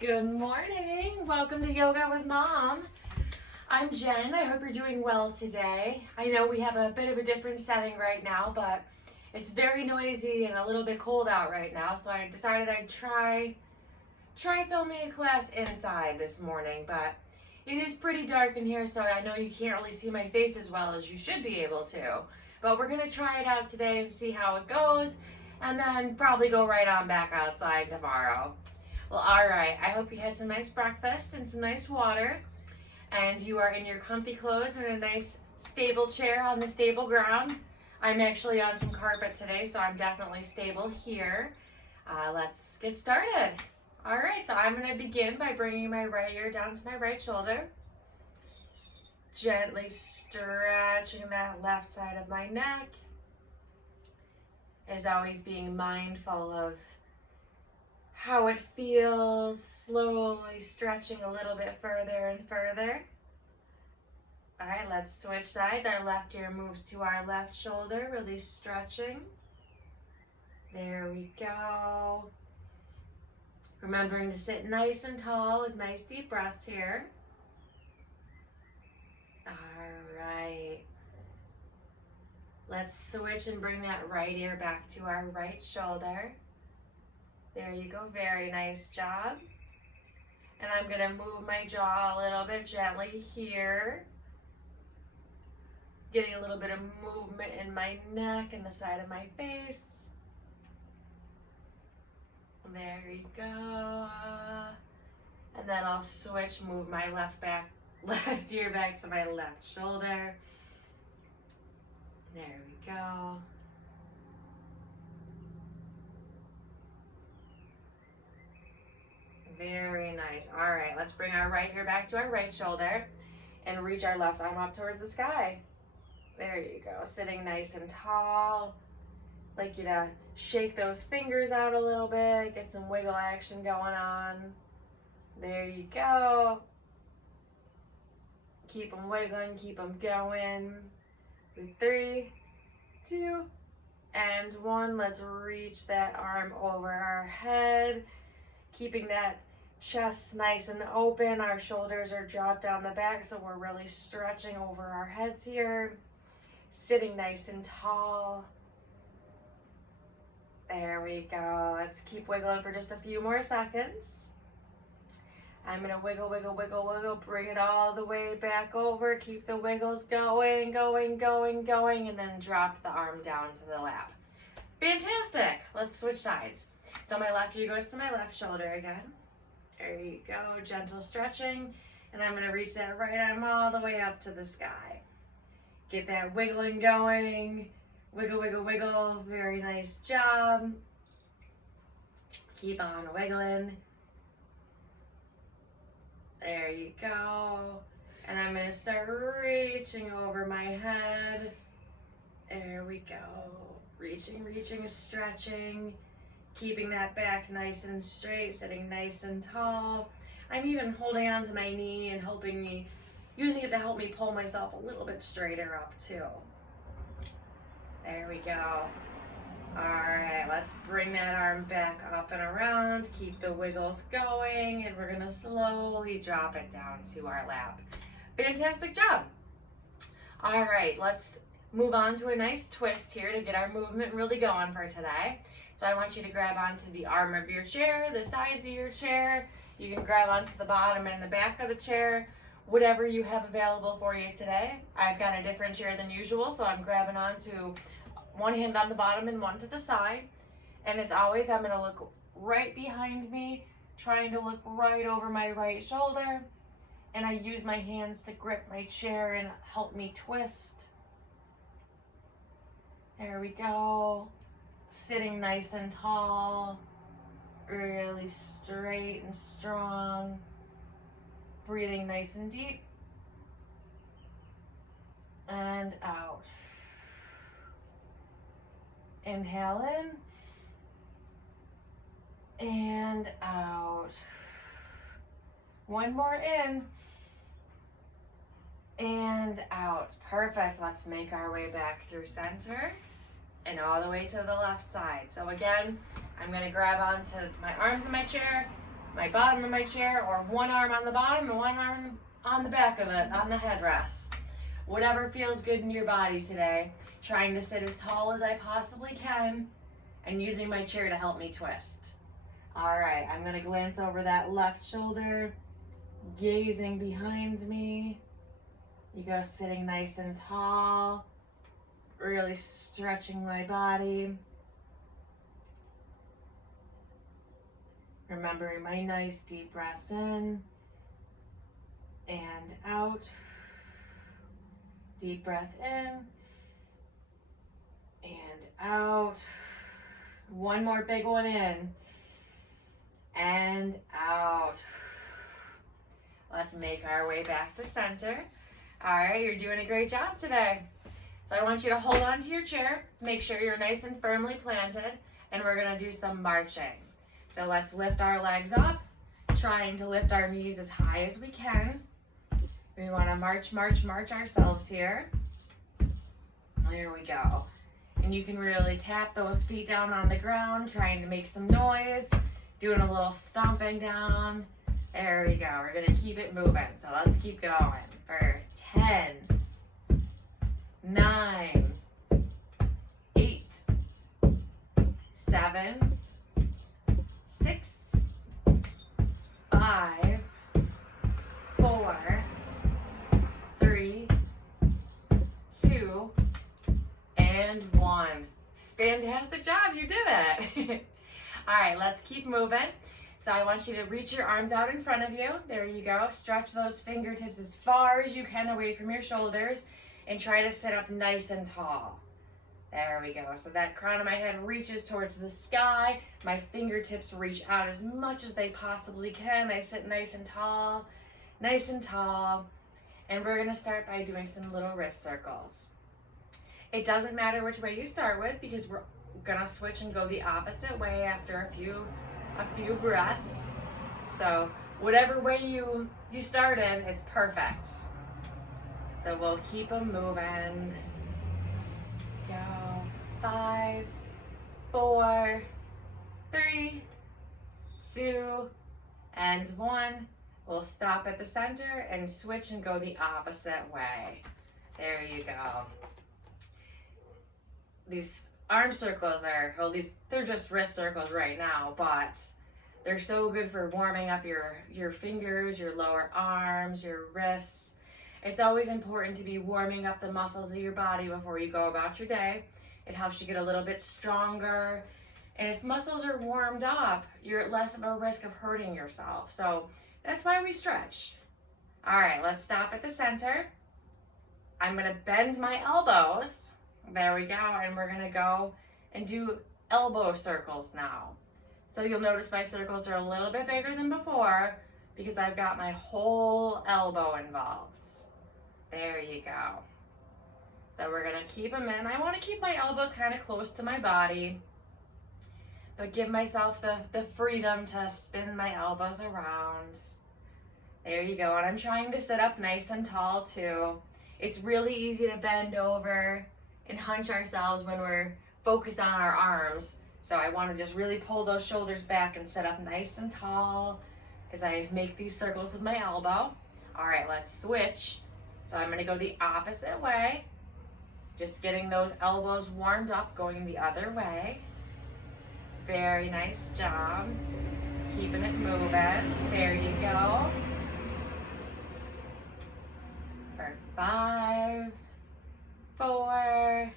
Good morning. Welcome to Yoga with Mom. I'm Jen. I hope you're doing well today. I know we have a bit of a different setting right now, but it's very noisy and a little bit cold out right now, so I decided I'd try filming a class inside this morning, but it is pretty dark in here, so I know you can't really see my face as well as you should be able to. But we're going to try it out today and see how it goes, and then probably go right on back outside tomorrow. Well, all right. I hope you had some nice breakfast and some nice water, and you are in your comfy clothes in a nice stable chair on the stable ground. I'm actually on some carpet today, so I'm definitely stable here. Let's get started. All right, so I'm going to begin by bringing my right ear down to my right shoulder, gently stretching that left side of my neck, as always being mindful of how it feels, slowly stretching a little bit further and further. All right, let's switch sides. Our left ear moves to our left shoulder, really stretching. There we go. Remembering to sit nice and tall with nice deep breaths here. All right. Let's switch and bring that right ear back to our right shoulder. There you go, very nice job. And I'm gonna move my jaw a little bit gently here. Getting a little bit of movement in my neck and the side of my face. There you go. And then I'll switch, move my left ear back to my left shoulder. There we go. Very nice. All right, let's bring our right ear back to our right shoulder and reach our left arm up towards the sky. There you go, sitting nice and tall. I'd like you to shake those fingers out a little bit, get some wiggle action going on. There you go. Keep them wiggling, keep them going. 3, 2, and 1. Let's reach that arm over our head, keeping that chest nice and open. Our shoulders are dropped down the back, so we're really stretching over our heads here. Sitting nice and tall. There we go. Let's keep wiggling for just a few more seconds. I'm gonna wiggle, wiggle, wiggle, wiggle, bring it all the way back over. Keep the wiggles going, going, going, going, and then drop the arm down to the lap. Fantastic. Let's switch sides. So my left ear goes to my left shoulder again. There you go, gentle stretching. And I'm gonna reach that right arm all the way up to the sky. Get that wiggling going. Wiggle, wiggle, wiggle. Very nice job. Keep on wiggling. There you go. And I'm gonna start reaching over my head. There we go. Reaching, reaching, stretching. Keeping that back nice and straight, sitting nice and tall. I'm even holding on to my knee and using it to help me pull myself a little bit straighter up too. There we go. All right, let's bring that arm back up and around. Keep the wiggles going, and we're gonna slowly drop it down to our lap. Fantastic job. All right, let's move on to a nice twist here to get our movement really going for today. So I want you to grab onto the arm of your chair, the sides of your chair. You can grab onto the bottom and the back of the chair, whatever you have available for you today. I've got a different chair than usual, so I'm grabbing onto one hand on the bottom and one to the side. And as always, I'm gonna look right behind me, trying to look right over my right shoulder. And I use my hands to grip my chair and help me twist. There we go. Sitting nice and tall, really straight and strong. Breathing nice and deep. And out. Inhale in. And out. One more in. And out. Perfect. Let's make our way back through center and all the way to the left side. So again, I'm going to grab onto my arms in my chair, my bottom of my chair, or one arm on the bottom and one arm on the back of it, on the headrest. Whatever feels good in your body today. Trying to sit as tall as I possibly can and using my chair to help me twist. All right, I'm gonna glance over that left shoulder, gazing behind me. You go sitting nice and tall, really stretching my body. Remembering my nice deep breaths in and out. Deep breath in and out. One more big one in and out. Let's make our way back to center. All right, you're doing a great job today. So I want you to hold on to your chair, make sure you're nice and firmly planted, and we're gonna do some marching. So let's lift our legs up, trying to lift our knees as high as we can. We wanna march, march, march ourselves here. There we go. And you can really tap those feet down on the ground, trying to make some noise, doing a little stomping down. There we go. We're gonna keep it moving. So let's keep going for 10, 9, 8, 7, 6, 5, 4, 3, 2, and 1. Fantastic job, you did it. All right, let's keep moving. So I want you to reach your arms out in front of you. There you go. Stretch those fingertips as far as you can away from your shoulders and try to sit up nice and tall. There we go. So that crown of my head reaches towards the sky. My fingertips reach out as much as they possibly can. I sit nice and tall, nice and tall. And we're gonna start by doing some little wrist circles. It doesn't matter which way you start with because we're gonna switch and go the opposite way after a few breaths. So whatever way you started, it's perfect. So we'll keep them moving. Go. 5, 4, 3, 2, and 1. We'll stop at the center and switch and go the opposite way. There you go. These arm circles are, well, they're just wrist circles right now, but they're so good for warming up your fingers, your lower arms, your wrists. It's always important to be warming up the muscles of your body before you go about your day. It helps you get a little bit stronger. And if muscles are warmed up, you're at less of a risk of hurting yourself. So that's why we stretch. All right, let's stop at the center. I'm gonna bend my elbows. There we go, and we're gonna go and do elbow circles now. So you'll notice my circles are a little bit bigger than before because I've got my whole elbow involved. There you go. So we're gonna keep them in. I wanna keep my elbows kind of close to my body, but give myself the freedom to spin my elbows around. There you go, and I'm trying to sit up nice and tall too. It's really easy to bend over and hunch ourselves when we're focused on our arms. So I want to just really pull those shoulders back and sit up nice and tall as I make these circles with my elbow. All right, let's switch. So I'm gonna go the opposite way. Just getting those elbows warmed up, going the other way. Very nice job. Keeping it moving. There you go. For 5, 4,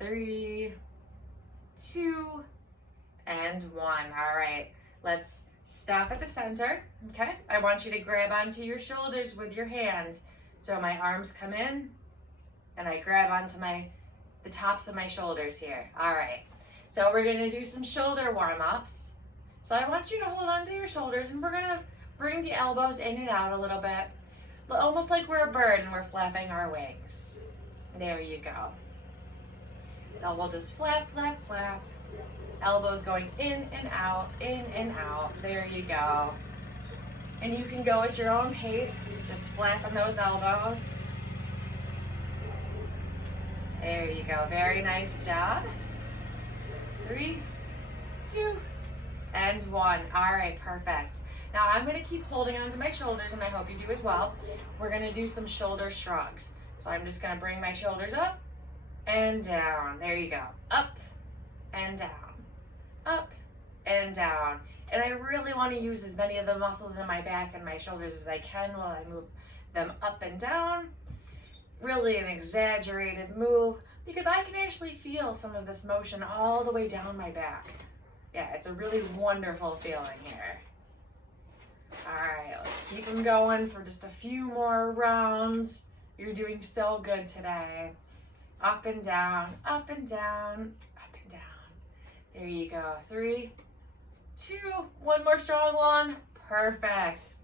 3, 2, and 1. All right, let's stop at the center, okay? I want you to grab onto your shoulders with your hands. So my arms come in and I grab onto the tops of my shoulders here. All right, so we're gonna do some shoulder warm-ups. So I want you to hold onto your shoulders and we're gonna bring the elbows in and out a little bit, almost like we're a bird and we're flapping our wings. There you go. So we'll just flap, flap, flap. Elbows going in and out, in and out. There you go. And you can go at your own pace, just flapping those elbows. There you go, very nice job. 3, 2, and 1. All right, perfect. Now I'm gonna keep holding onto my shoulders, and I hope you do as well. We're gonna do some shoulder shrugs. So I'm just gonna bring my shoulders up and down. There you go. Up and down. Up and down. And I really wanna use as many of the muscles in my back and my shoulders as I can while I move them up and down. Really an exaggerated move because I can actually feel some of this motion all the way down my back. Yeah, it's a really wonderful feeling here. All right, let's keep them going for just a few more rounds. You're doing so good today. Up and down, up and down, up and down. There you go. 3, 2, one more strong one. Perfect.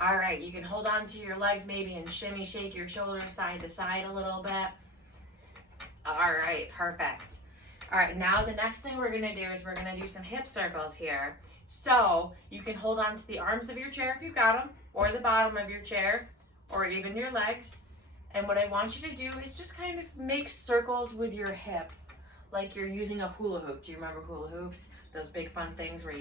All right, you can hold on to your legs maybe and shimmy shake your shoulders side to side a little bit. All right, perfect. All right, now the next thing we're gonna do is we're gonna do some hip circles here. So you can hold on to the arms of your chair if you've got them, or the bottom of your chair, or even your legs. And what I want you to do is just kind of make circles with your hip, like you're using a hula hoop. Do you remember hula hoops? Those big fun things where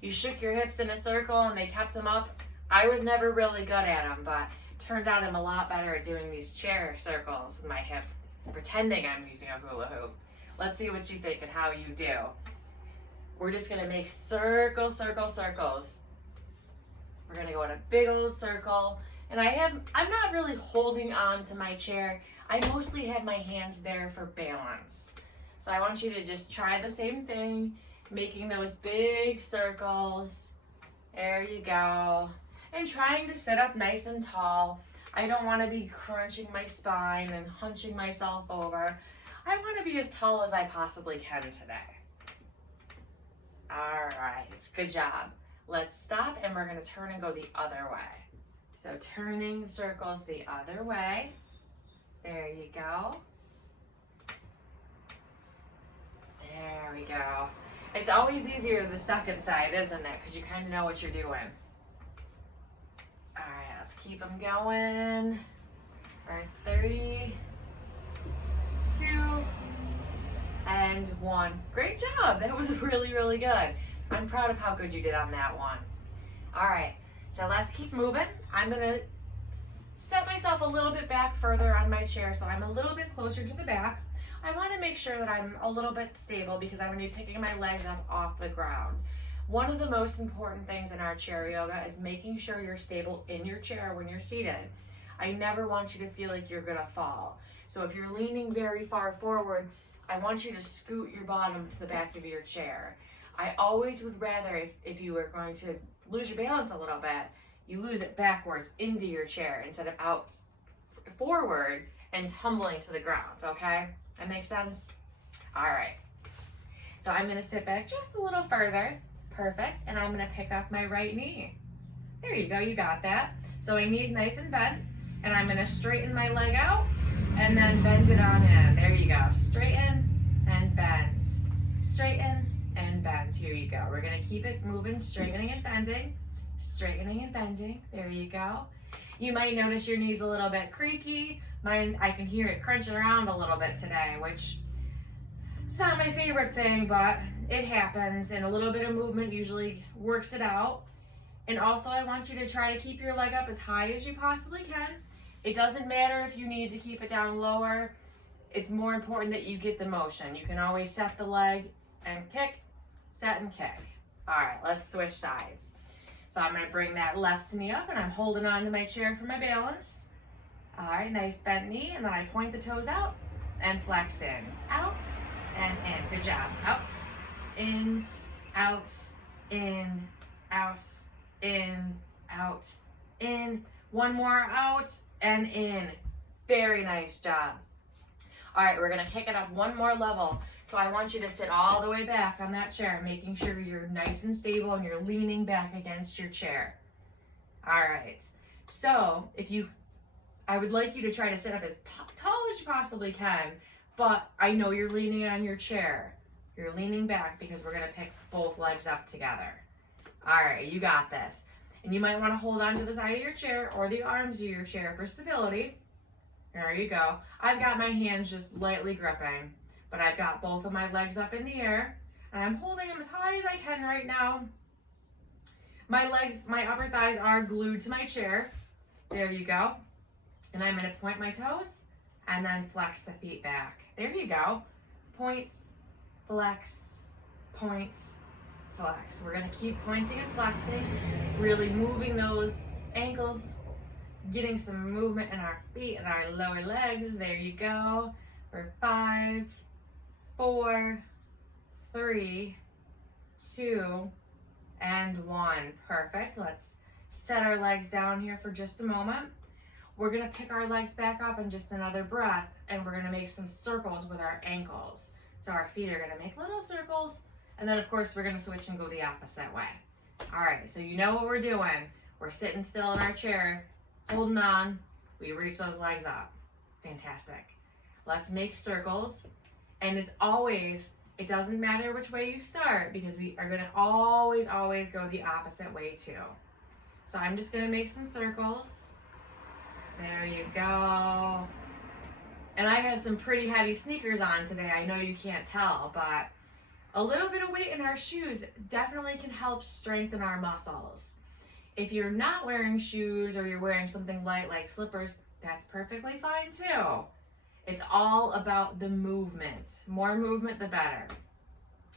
you shook your hips in a circle and they kept them up. I was never really good at them, but turns out I'm a lot better at doing these chair circles with my hip, pretending I'm using a hula hoop. Let's see what you think and how you do. We're just gonna make circles, circles, circles. We're gonna go in a big old circle. And I'm not really holding on to my chair. I mostly have my hands there for balance. So I want you to just try the same thing, making those big circles. There you go. And trying to sit up nice and tall. I don't want to be crunching my spine and hunching myself over. I want to be as tall as I possibly can today. All right, good job. Let's stop and we're going to turn and go the other way. So turning circles the other way. There you go. There we go. It's always easier the second side, isn't it? Because you kind of know what you're doing. All right, let's keep them going. All right, 3, 2, and 1. Great job. That was really, really good. I'm proud of how good you did on that one. All right, so let's keep moving. I'm gonna set myself a little bit back further on my chair so I'm a little bit closer to the back. I wanna make sure that I'm a little bit stable because I'm gonna be picking my legs up off the ground. One of the most important things in our chair yoga is making sure you're stable in your chair when you're seated. I never want you to feel like you're gonna fall. So if you're leaning very far forward, I want you to scoot your bottom to the back of your chair. I always would rather, if you were going to lose your balance a little bit, you lose it backwards into your chair instead of out forward and tumbling to the ground, okay? That makes sense? All right. So I'm gonna sit back just a little further. Perfect. And I'm gonna pick up my right knee. There you go, you got that. So my knee's nice and bent, and I'm gonna straighten my leg out and then bend it on in. There you go. Straighten and bend. Straighten and bend. Here you go. We're gonna keep it moving, straightening and bending. Straightening and bending. There you go. You might notice your knee's a little bit creaky. Mine, I can hear it crunching around a little bit today, which it's not my favorite thing, but it happens, and a little bit of movement usually works it out. And also I want you to try to keep your leg up as high as you possibly can. It doesn't matter if you need to keep it down lower. It's more important that you get the motion. You can always set the leg and kick, set and kick. All right, let's switch sides. So I'm gonna bring that left knee up and I'm holding on to my chair for my balance. All right, nice bent knee, and then I point the toes out and flex in, out and in. Good job. Out, in, out, in, out, in, out, in. One more, out and in. Very nice job. All right, we're gonna kick it up one more level. So I want you to sit all the way back on that chair, making sure you're nice and stable and you're leaning back against your chair. All right, so I would like you to try to sit up as tall as you possibly can, but I know you're leaning on your chair. You're leaning back because we're gonna pick both legs up together. All right, you got this. And you might wanna hold on to the side of your chair or the arms of your chair for stability. There you go. I've got my hands just lightly gripping, but I've got both of my legs up in the air. And I'm holding them as high as I can right now. My legs, my upper thighs are glued to my chair. There you go. And I'm gonna point my toes and then flex the feet back. There you go. Point, flex, point, flex. We're gonna keep pointing and flexing, really moving those ankles, getting some movement in our feet and our lower legs. There you go. For 5, 4, 3, 2, and 1. Perfect. Let's set our legs down here for just a moment. We're gonna pick our legs back up in just another breath, and we're gonna make some circles with our ankles. So our feet are gonna make little circles, and then of course we're gonna switch and go the opposite way. All right, so you know what we're doing. We're sitting still in our chair, holding on. We reach those legs up. Fantastic. Let's make circles. And as always, it doesn't matter which way you start because we are gonna always go the opposite way too. So I'm just gonna make some circles. There you go. And I have some pretty heavy sneakers on today. I know you can't tell, but a little bit of weight in our shoes definitely can help strengthen our muscles. If you're not wearing shoes or you're wearing something light like slippers, that's perfectly fine too. It's all about the movement. More movement, the better.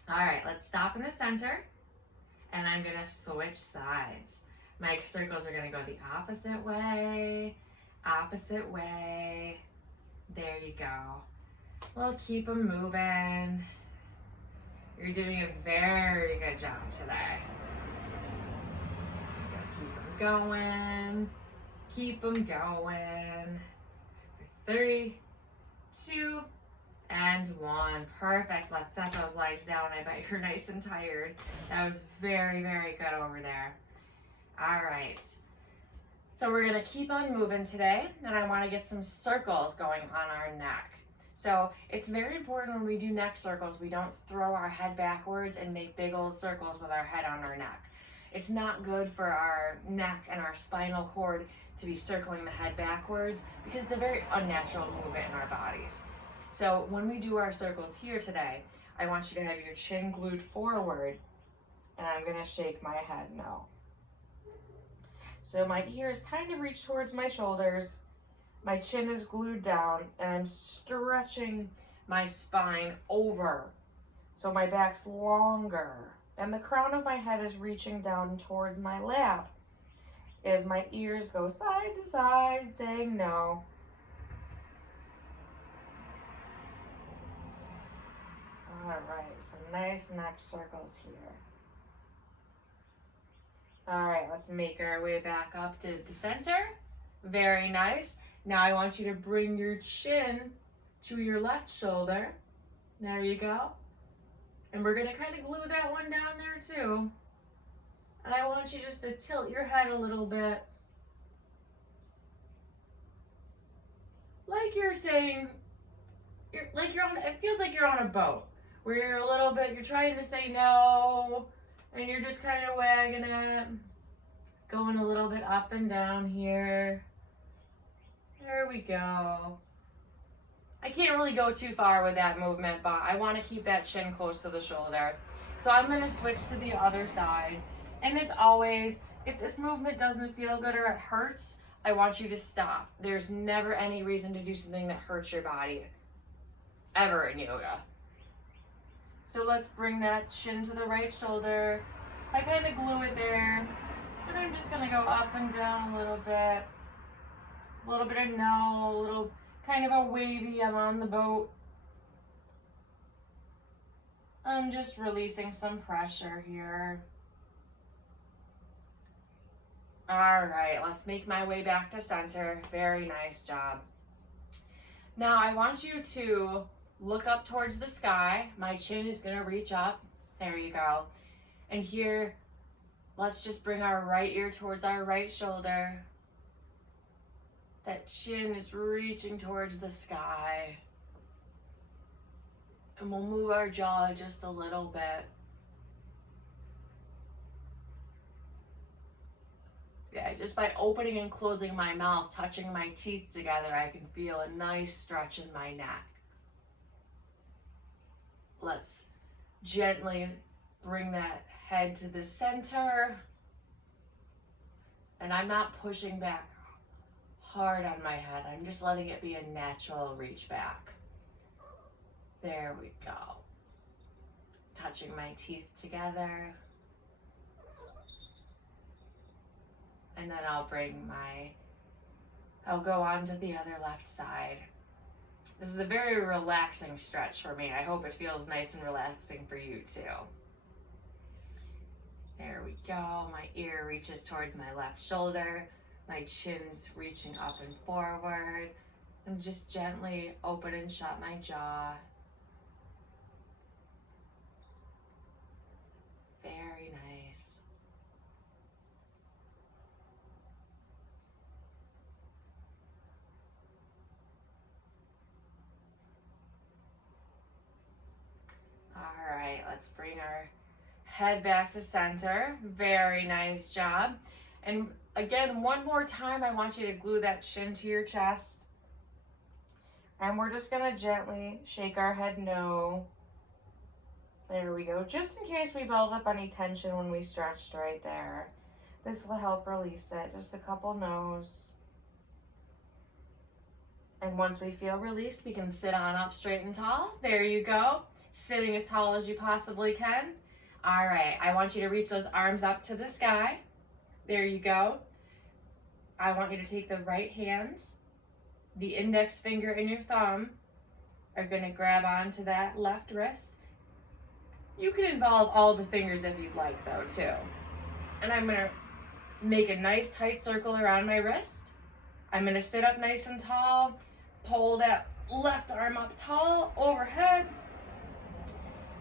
All right, let's stop in the center, and I'm gonna switch sides. My circles are gonna go the opposite way, opposite way. There you go. We'll keep them moving. You're doing a very good job today. Keep them going. Keep them going. 3, 2, and 1. Perfect. Let's set those legs down. I bet you're nice and tired. That was very, very good over there. All right. So we're gonna keep on moving today, and I wanna get some circles going on our neck. So it's very important when we do neck circles, we don't throw our head backwards and make big old circles with our head on our neck. It's not good for our neck and our spinal cord to be circling the head backwards because it's a very unnatural movement in our bodies. So when we do our circles here today, I want you to have your chin glued forward, and I'm gonna shake my head no. So my ears kind of reach towards my shoulders, my chin is glued down, and I'm stretching my spine over. So my back's longer, and the crown of my head is reaching down towards my lap as my ears go side to side, saying no. All right, some nice neck circles here. All right, let's make our way back up to the center. Very nice. Now I want you to bring your chin to your left shoulder. There you go. And we're gonna kind of glue that one down there too. And I want you just to tilt your head a little bit. Like you're saying, it feels like you're on a boat where you're a little bit, you're trying to say no, and you're just kind of wagging it, going a little bit up and down here. There we go. I can't really go too far with that movement, but I want to keep that chin close to the shoulder. So I'm going to switch to the other side. And as always, if this movement doesn't feel good or it hurts, I want you to stop. There's never any reason to do something that hurts your body, ever in yoga. So let's bring that chin to the right shoulder. I kind of glue it there. And I'm just gonna go up and down a little bit. A little bit of no, a little kind of a wavy, I'm on the boat. I'm just releasing some pressure here. All right, let's make my way back to center. Very nice job. Now I want you to look up towards the sky. My chin is gonna reach up. There you go. And here, let's just bring our right ear towards our right shoulder. That chin is reaching towards the sky. And we'll move our jaw just a little bit. Yeah, just by opening and closing my mouth, touching my teeth together, I can feel a nice stretch in my neck. Let's Gently bring that head to the center. And I'm not pushing back hard on my head. I'm just letting it be a natural reach back. There we go. Touching my teeth together. And then I'll go on to the other left side. This is a very relaxing stretch for me. I hope it feels nice and relaxing for you too. There we go. My ear reaches towards my left shoulder. My chin's reaching up and forward. And just gently open and shut my jaw. Very nice. All right, let's bring our head back to center. Very nice job. And again, one more time, I want you to glue that chin to your chest. And we're just gonna gently shake our head no. There we go. Just in case we build up any tension when we stretched right there. This will help release it. Just a couple no's. And once we feel released, we can sit on up straight and tall. There you go. Sitting as tall as you possibly can. All right, I want you to reach those arms up to the sky. There you go. I want you to take the right hand, the index finger and your thumb are gonna grab onto that left wrist. You can involve all the fingers if you'd like though too. And I'm gonna make a nice tight circle around my wrist. I'm gonna sit up nice and tall, pull that left arm up tall, overhead,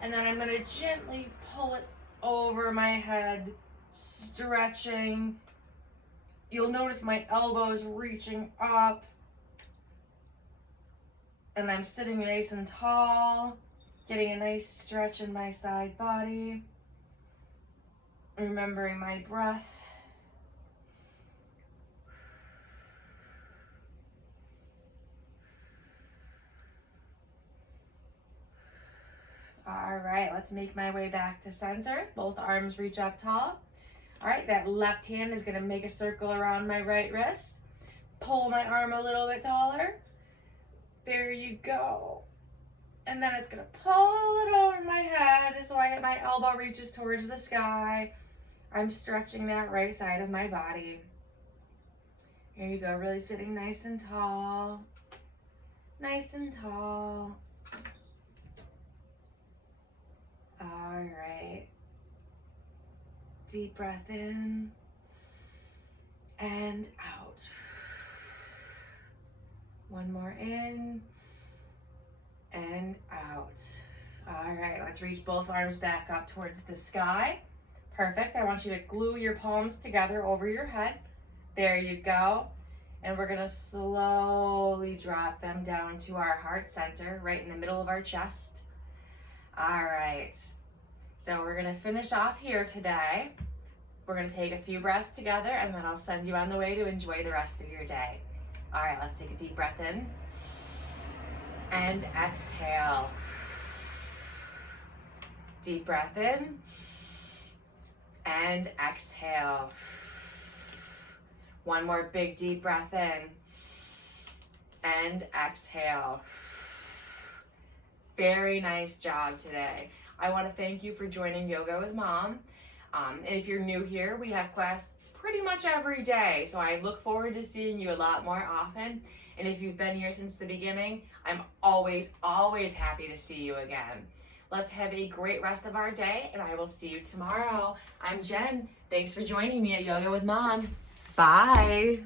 and then I'm gonna gently pull it over my head, stretching. You'll notice my elbows reaching up, and I'm sitting nice and tall, getting a nice stretch in my side body, remembering my breath. All right, let's make my way back to center. Both arms reach up tall. All right, that left hand is gonna make a circle around my right wrist. Pull my arm a little bit taller. There you go. And then it's gonna pull it over my head so my elbow reaches towards the sky. I'm stretching that right side of my body. Here you go, really sitting nice and tall. Nice and tall. All right. Deep breath in and out. One more in and out. All right, let's reach both arms back up towards the sky. Perfect. I want you to glue your palms together over your head. There you go. And we're gonna slowly drop them down to our heart center, right in the middle of our chest. All right, so we're gonna finish off here today. We're gonna take a few breaths together and then I'll send you on the way to enjoy the rest of your day. All right, let's take a deep breath in and exhale. Deep breath in and exhale. One more big deep breath in and exhale. Very nice job today. I want to thank you for joining Yoga with Mom. And if you're new here, we have class pretty much every day. So I look forward to seeing you a lot more often. And if you've been here since the beginning, I'm always happy to see you again. Let's have a great rest of our day, and I will see you tomorrow. I'm Jen. Thanks for joining me at Yoga with Mom. Bye.